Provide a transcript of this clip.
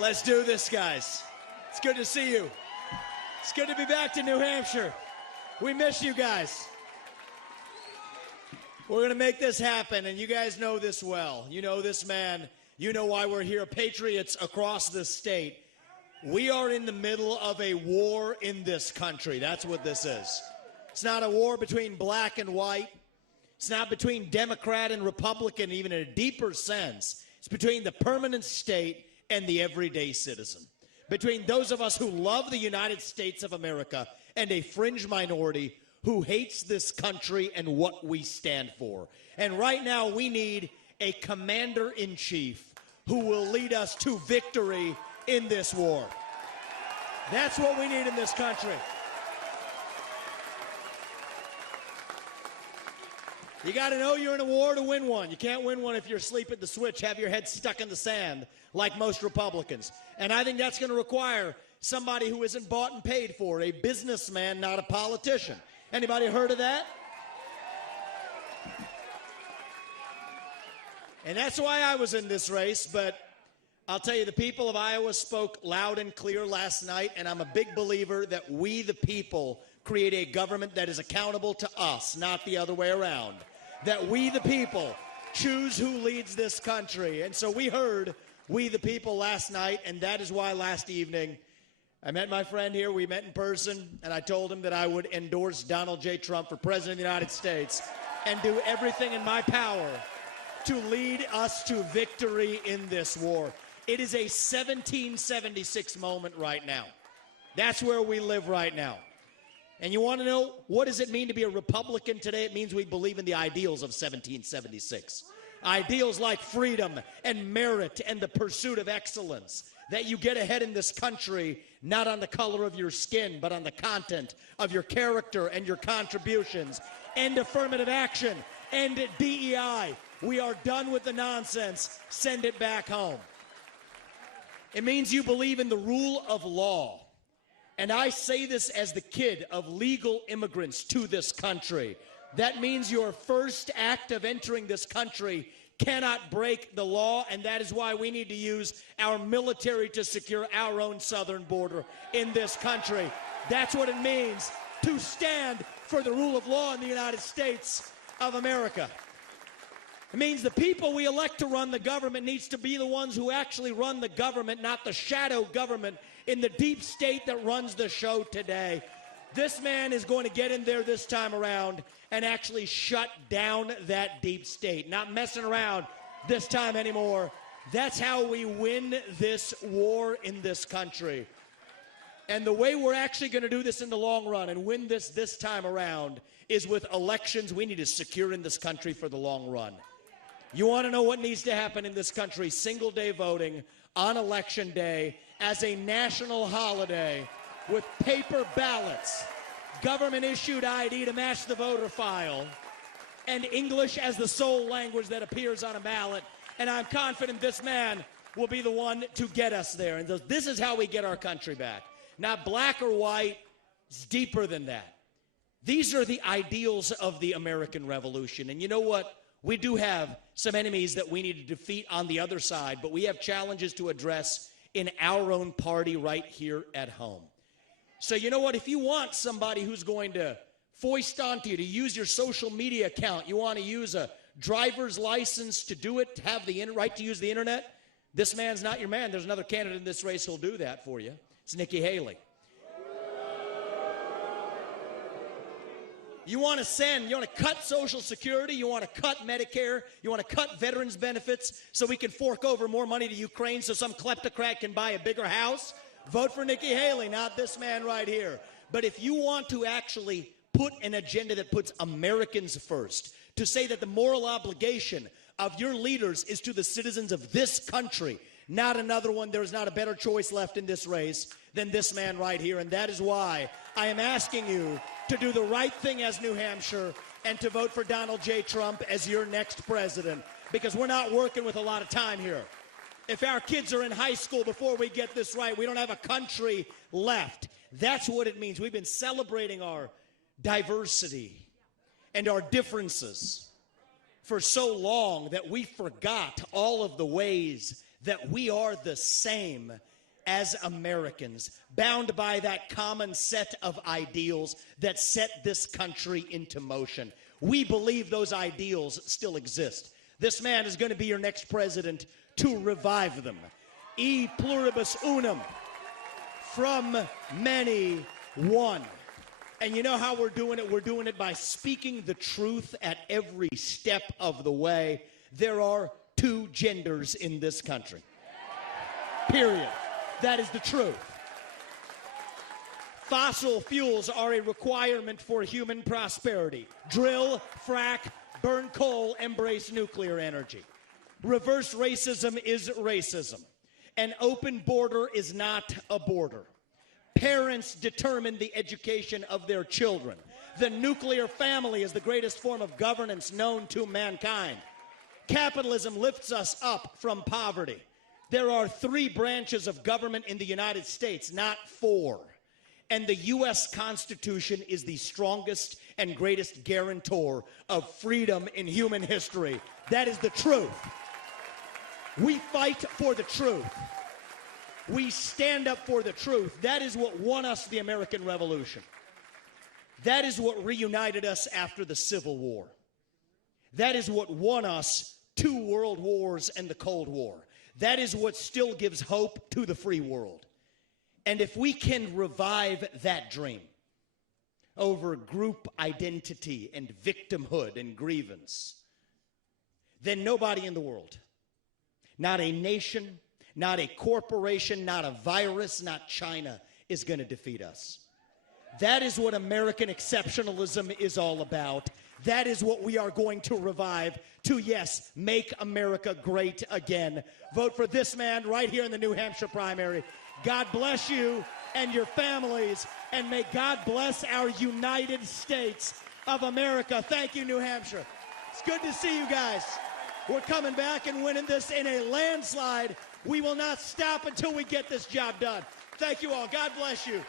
Let's do this, guys. It's good to see you. It's good to be back to New Hampshire. We miss you guys. We're going to make this happen, and you guys know this well. You know this man. You know why we're here. Patriots across the state. We are in the middle of a war in this country. That's what this is. It's not a war between black and white. It's not between Democrat and Republican, even in a deeper sense. It's between the permanent state and the everyday citizen. Between those of us who love the United States of America and a fringe minority who hates this country and what we stand for. And right now we need a commander-in-chief who will lead us to victory in this war. That's what we need in this country. You got to know you're in a war to win one. You can't win one if you're asleep at the switch, have your head stuck in the sand like most Republicans. And I think that's going to require somebody who isn't bought and paid for, a businessman, not a politician. Anybody heard of that? And that's why I was in this race, but I'll tell you, the people of Iowa spoke loud and clear last night, and I'm a big believer that we, the people, create a government that is accountable to us, not the other way around. That we, the people, choose who leads this country. And so we heard we, the people, last night, and that is why last evening I met my friend here. We met in person, and I told him that I would endorse Donald J. Trump for President of the United States and do everything in my power to lead us to victory in this war. It is a 1776 moment right now. That's where we live right now. And you want to know, what does it mean to be a Republican today? It means we believe in the ideals of 1776. Ideals like freedom and merit and the pursuit of excellence. That you get ahead in this country, not on the color of your skin, but on the content of your character and your contributions. End affirmative action. End DEI. We are done with the nonsense. Send it back home. It means you believe in the rule of law. And I say this as the kid of legal immigrants to this country. That means your first act of entering this country cannot break the law, and that is why we need to use our military to secure our own southern border in this country. That's what it means to stand for the rule of law in the United States of America. It means the people we elect to run the government needs to be the ones who actually run the government, not the shadow government in the deep state that runs the show today. This man is going to get in there this time around and actually shut down that deep state. Not messing around this time anymore. That's how we win this war in this country. And the way we're actually going to do this in the long run and win this time around is with elections we need to secure in this country for the long run. You want to know what needs to happen in this country? Single day voting on election day as a national holiday with paper ballots, government-issued ID to match the voter file, and English as the sole language that appears on a ballot. And I'm confident this man will be the one to get us there. And this is how we get our country back. Not black or white. It's deeper than that. These are the ideals of the American Revolution. And you know what? We do have some enemies that we need to defeat on the other side, but we have challenges to address in our own party right here at home. So you know what? If you want somebody who's going to foist onto you to use your social media account, you want to use a driver's license to do it, to have the right to use the internet, this man's not your man. There's another candidate in this race who'll do that for you. It's Nikki Haley. You want to cut Social Security, you want to cut Medicare, you want to cut veterans benefits so we can fork over more money to Ukraine so some kleptocrat can buy a bigger house? Vote for Nikki Haley, not this man right here. But if you want to actually put an agenda that puts Americans first, to say that the moral obligation of your leaders is to the citizens of this country, not another one, there's not a better choice left in this race than this man right here. And that is why I am asking you to do the right thing as New Hampshire and to vote for Donald J. Trump as your next president, because we're not working with a lot of time here. If our kids are in high school before we get this right, we don't have a country left. That's what it means. We've been celebrating our diversity and our differences. for so long that we forgot all of the ways that we are the same as Americans, bound by that common set of ideals that set this country into motion. We believe those ideals still exist. This man is going to be your next president to revive them. E pluribus unum, from many, one. And you know how we're doing it? We're doing it by speaking the truth at every step of the way. There are two genders in this country. Period. That is the truth. Fossil fuels are a requirement for human prosperity. Drill, frack, burn coal, embrace nuclear energy. Reverse racism is racism. An open border is not a border. Parents determine the education of their children. The nuclear family is the greatest form of governance known to mankind. Capitalism lifts us up from poverty. There are 3 branches of government in the United States, not 4. And the U.S. Constitution is the strongest and greatest guarantor of freedom in human history. That is the truth. We fight for the truth. We stand up for the truth. That is what won us the American Revolution. That is what reunited us after the Civil War. That is what won us 2 world wars and the Cold War. That is what still gives hope to the free world. And if we can revive that dream over group identity and victimhood and grievance, then nobody in the world, not a nation, not a corporation, not a virus, not China, is going to defeat us. That is what American exceptionalism is all about. That is what we are going to revive to, yes, make America great again. Vote for this man right here in the New Hampshire primary. God bless you and your families, and may God bless our United States of America. Thank you, New Hampshire. It's good to see you guys. We're coming back and winning this in a landslide. We will not stop until we get this job done. Thank you all. God bless you.